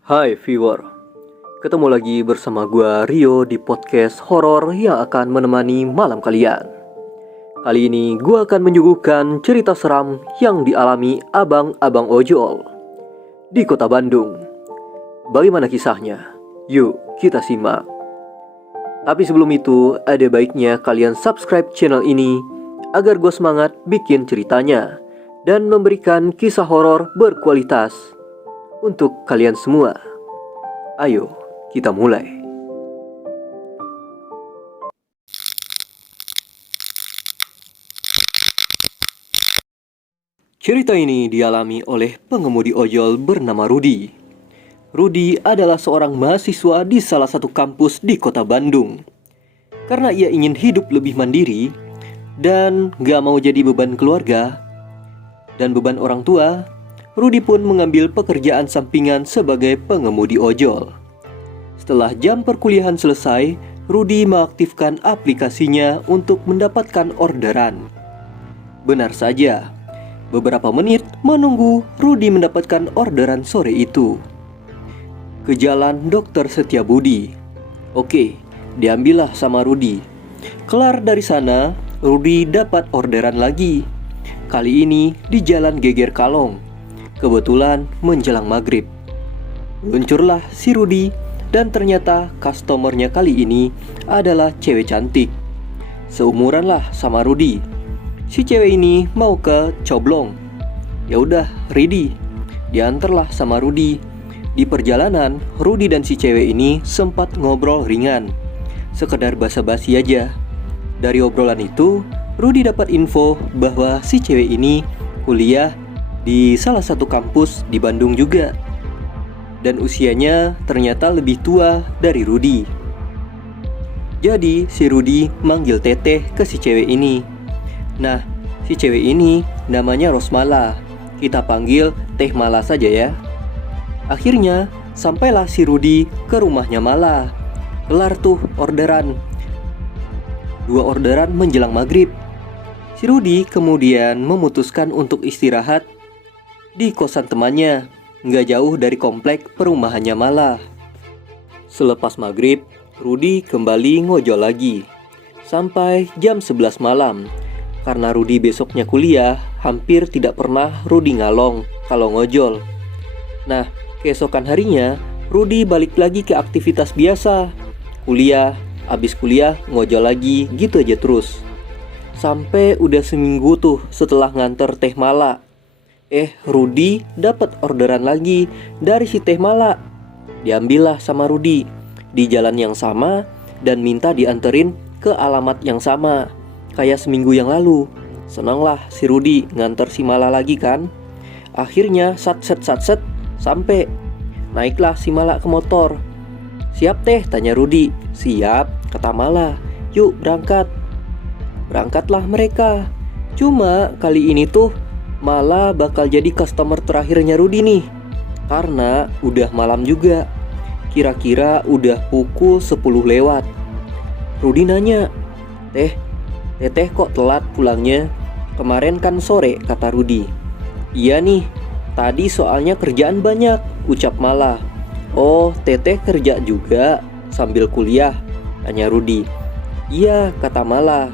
Hai viewer, ketemu lagi bersama gua Rio di podcast horor yang akan menemani malam kalian. Kali ini gua akan menyuguhkan cerita seram yang dialami abang-abang ojol di kota Bandung. Bagaimana kisahnya? Yuk kita simak. Tapi sebelum itu, ada baiknya kalian subscribe channel ini agar gue semangat bikin ceritanya dan memberikan kisah horor berkualitas untuk kalian semua. Ayo, kita mulai. Cerita ini dialami oleh pengemudi ojol bernama Rudi. Rudi adalah seorang mahasiswa di salah satu kampus di kota Bandung. Karena ia ingin hidup lebih mandiri dan gak mau jadi beban keluarga dan beban orang tua, Rudi pun mengambil pekerjaan sampingan sebagai pengemudi ojol. Setelah jam perkuliahan selesai, Rudi mengaktifkan aplikasinya untuk mendapatkan orderan. Benar saja, beberapa menit menunggu Rudi mendapatkan orderan sore itu. Ke jalan Dr. Setiabudi. Oke, diambillah sama Rudi. Kelar dari sana, Rudi dapat orderan lagi. Kali ini di jalan Geger Kalong. Kebetulan menjelang maghrib. Luncurlah si Rudi dan ternyata customernya kali ini adalah cewek cantik. Seumuran lah sama Rudi. Si cewek ini mau ke Coblong. Ya udah, Ridi diantarlah sama Rudi. Di perjalanan, Rudi dan si cewek ini sempat ngobrol ringan. Sekedar basa-basi aja. Dari obrolan itu, Rudi dapat info bahwa si cewek ini kuliah di salah satu kampus di Bandung juga. Dan usianya ternyata lebih tua dari Rudi. Jadi si Rudi manggil teteh ke si cewek ini. Nah, si cewek ini namanya Rosmala. Kita panggil Teh Mala saja ya. Akhirnya sampailah si Rudi ke rumahnya Mala. Kelar tuh orderan. 2 orderan menjelang maghrib. Si Rudi kemudian memutuskan untuk istirahat di kosan temannya, nggak jauh dari komplek perumahannya Mala. Selepas maghrib, Rudi kembali ngojol lagi sampai jam 11 malam. Karena Rudi besoknya kuliah, hampir tidak pernah Rudi ngalong kalau ngojol. Nah, keesokan harinya Rudi balik lagi ke aktivitas biasa. Kuliah, abis kuliah ngojol lagi, gitu aja terus. Sampai udah seminggu tuh setelah nganter Teh Mala. Rudi dapat orderan lagi dari si Teh Mala. Diambillah sama Rudi di jalan yang sama dan minta dianterin ke alamat yang sama kayak seminggu yang lalu. Senanglah si Rudi nganter si Mala lagi kan. Akhirnya satset sampai. Naiklah si Mala ke motor. Siap Teh, tanya Rudi. Siap, kata Mala. Yuk berangkat. Berangkatlah mereka. Cuma kali ini tuh Mala bakal jadi customer terakhirnya Rudi nih. Karena udah malam juga. Kira-kira udah pukul 10 lewat. Rudi nanya, Teteh kok telat pulangnya? Kemarin kan sore, kata Rudi. Iya nih, tadi soalnya kerjaan banyak, ucap Mala. Oh, Teteh kerja juga sambil kuliah, tanya Rudi. Iya, kata Mala.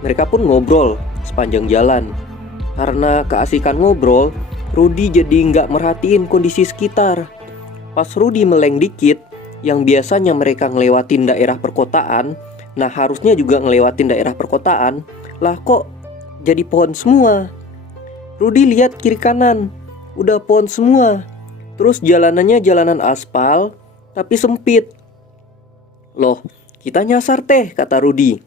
Mereka pun ngobrol sepanjang jalan. Karena keasikan ngobrol, Rudi jadi nggak merhatiin kondisi sekitar. Pas Rudi meleng dikit, yang biasanya mereka ngelewatin daerah perkotaan, nah harusnya juga ngelewatin daerah perkotaan, lah kok jadi pohon semua. Rudi lihat kiri kanan, udah pohon semua. Terus jalanannya jalanan aspal, tapi sempit. Loh, kita nyasar Teh, kata Rudi.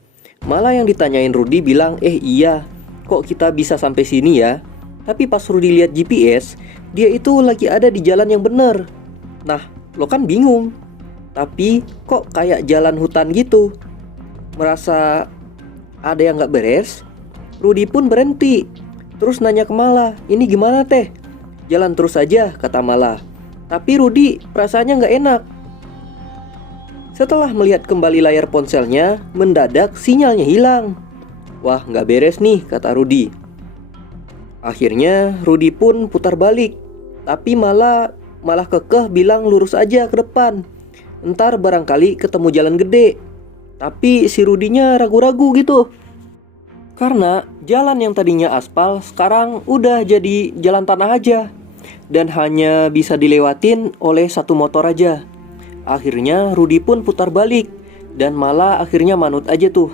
Malah yang ditanyain Rudi bilang, iya, kok kita bisa sampai sini ya? Tapi pas Rudi lihat GPS, dia itu lagi ada di jalan yang bener. Nah, lo kan bingung. Tapi kok kayak jalan hutan gitu. Merasa ada yang gak beres, Rudi pun berhenti. Terus nanya ke Mala, ini gimana Teh? Jalan terus aja, kata Mala. Tapi Rudi perasaannya gak enak. Setelah melihat kembali layar ponselnya, mendadak sinyalnya hilang. Wah, gak beres nih, kata Rudi. Akhirnya Rudi pun putar balik, tapi malah malah kekeh bilang lurus aja ke depan. Ntar barangkali ketemu jalan gede. Tapi si Rudinya ragu-ragu gitu. Karena jalan yang tadinya aspal sekarang udah jadi jalan tanah aja. Dan hanya bisa dilewatin oleh satu motor aja. Akhirnya Rudi pun putar balik. Dan malah akhirnya manut aja tuh.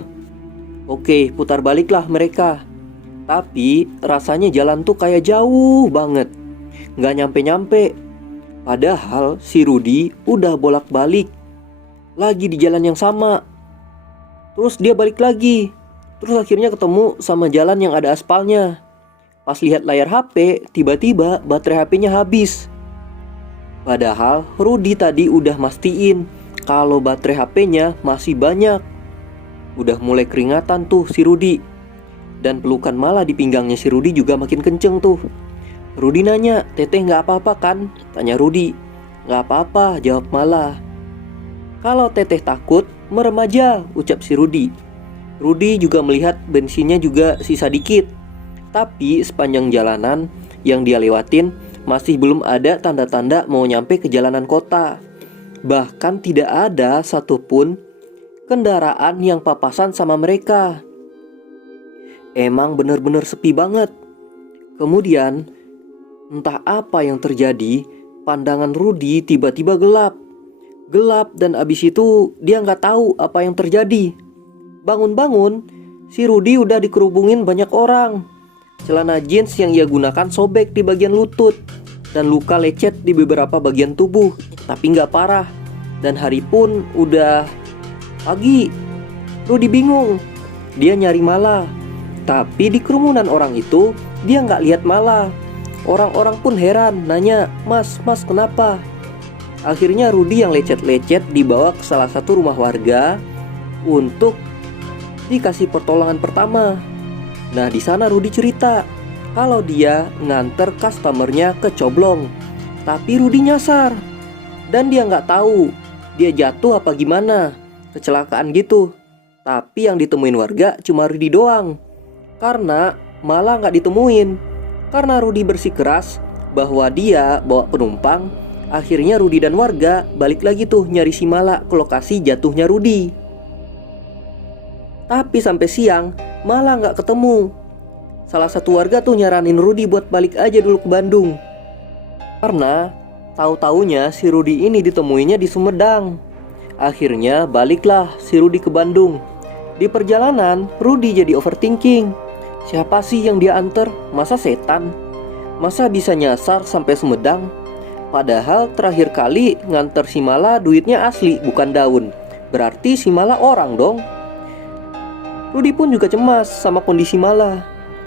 Oke, putar baliklah mereka. Tapi rasanya jalan tuh kayak jauh banget. Nggak nyampe-nyampe. Padahal si Rudi udah bolak-balik lagi di jalan yang sama. Terus dia balik lagi. Terus akhirnya ketemu sama jalan yang ada aspalnya. Pas lihat layar HP, tiba-tiba baterai HP-nya habis. Padahal Rudi tadi udah mastiin kalau baterai HP-nya masih banyak. Udah mulai keringatan tuh si Rudi. Dan pelukan Mala di pinggangnya si Rudi juga makin kenceng tuh. Rudi nanya, "Teteh gak apa-apa kan?" Tanya Rudi. "Gak apa-apa," jawab Mala. "Kalau Teteh takut, merem aja," ucap si Rudi. Rudi juga melihat bensinnya juga sisa dikit. Tapi sepanjang jalanan yang dia lewatin masih belum ada tanda-tanda mau nyampe ke jalanan kota. Bahkan tidak ada satupun kendaraan yang papasan sama mereka. Emang bener-bener sepi banget. Kemudian entah apa yang terjadi, pandangan Rudi tiba-tiba gelap. Gelap dan abis itu dia nggak tahu apa yang terjadi. Bangun-bangun, si Rudi udah dikerubungin banyak orang. Celana jeans yang ia gunakan sobek di bagian lutut dan luka lecet di beberapa bagian tubuh, tapi nggak parah. Dan hari pun udah pagi. Rudi bingung. Dia nyari Mala. Tapi di kerumunan orang itu dia nggak lihat Mala. Orang-orang pun heran, nanya, Mas kenapa?" Akhirnya Rudi yang lecet-lecet dibawa ke salah satu rumah warga untuk dikasih pertolongan pertama. Nah, di sana Rudi cerita kalau dia nganter customernya ke Coblong. Tapi Rudi nyasar dan dia nggak tahu dia jatuh apa gimana, kecelakaan gitu. Tapi yang ditemuin warga cuma Rudi doang. Karena malah nggak ditemuin. Karena Rudi bersikeras bahwa dia bawa penumpang. Akhirnya Rudi dan warga balik lagi tuh nyari si Mala ke lokasi jatuhnya Rudi. Tapi sampai siang malah nggak ketemu. Salah satu warga tuh nyaranin Rudi buat balik aja dulu ke Bandung. Karena tahu-taunya si Rudi ini ditemuinya di Sumedang. Akhirnya baliklah si Rudi ke Bandung. Di perjalanan Rudi jadi overthinking. Siapa sih yang dia anter? Masa setan? Masa bisa nyasar sampai Sumedang? Padahal terakhir kali nganter si Mala duitnya asli bukan daun. Berarti si Mala orang dong. Rudi pun juga cemas sama kondisi Mala.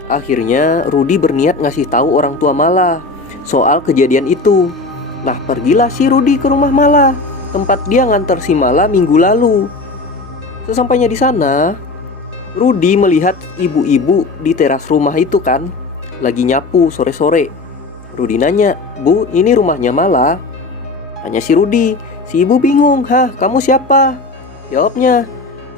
Akhirnya Rudi berniat ngasih tahu orang tua Mala soal kejadian itu. Nah, pergilah si Rudi ke rumah Mala, tempat dia nganter si Mala minggu lalu. Sesampainya di sana, Rudi melihat ibu-ibu di teras rumah itu kan lagi nyapu sore-sore. Rudi nanya, "Bu, ini rumahnya Mala?" Tanya si Rudi. Si ibu bingung. "Hah, kamu siapa?" Jawabnya,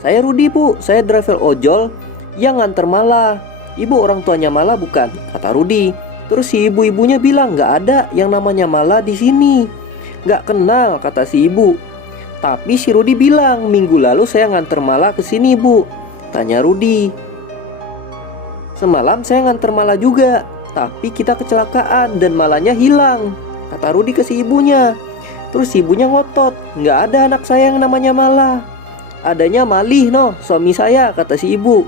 "Saya Rudi, Bu. Saya driver ojol yang nganter Mala. Ibu orang tuanya Mala bukan?" Kata Rudi. Terus si ibu-ibunya bilang, "Nggak ada yang namanya Mala di sini. Nggak kenal," kata si ibu. Tapi si Rudi bilang, "Minggu lalu saya nganter Mala ke sini, Bu." Tanya Rudi. "Semalam saya nganter Mala juga, tapi kita kecelakaan dan Malanya hilang," kata Rudi ke si ibunya. Terus si ibunya ngotot, "Nggak ada anak saya yang namanya Mala. Adanya Malih noh, suami saya," kata si ibu.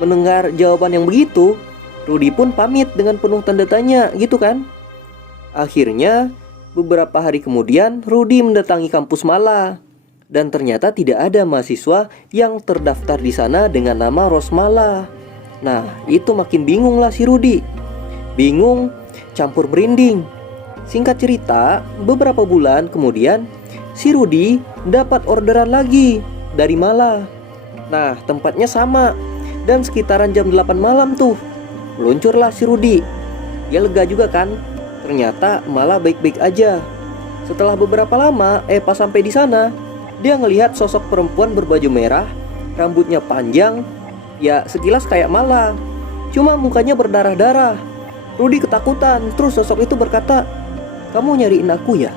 Mendengar jawaban yang begitu, Rudi pun pamit dengan penuh tanda tanya gitu kan. Akhirnya beberapa hari kemudian Rudi mendatangi kampus Mala. Dan ternyata tidak ada mahasiswa yang terdaftar di sana dengan nama Rosmala. Nah, itu makin bingung lah si Rudi. Bingung campur merinding. Singkat cerita, beberapa bulan kemudian si Rudi dapat orderan lagi dari Mala. Nah, tempatnya sama. Dan sekitaran jam 8 malam tuh meluncurlah si Rudi. Dia lega juga kan. Ternyata Mala baik-baik aja. Setelah beberapa lama, pas sampai di sana, dia ngelihat sosok perempuan berbaju merah, rambutnya panjang, ya sekilas kayak Mala. Cuma mukanya berdarah-darah. Rudi ketakutan. Terus sosok itu berkata, Kamu nyariin aku ya?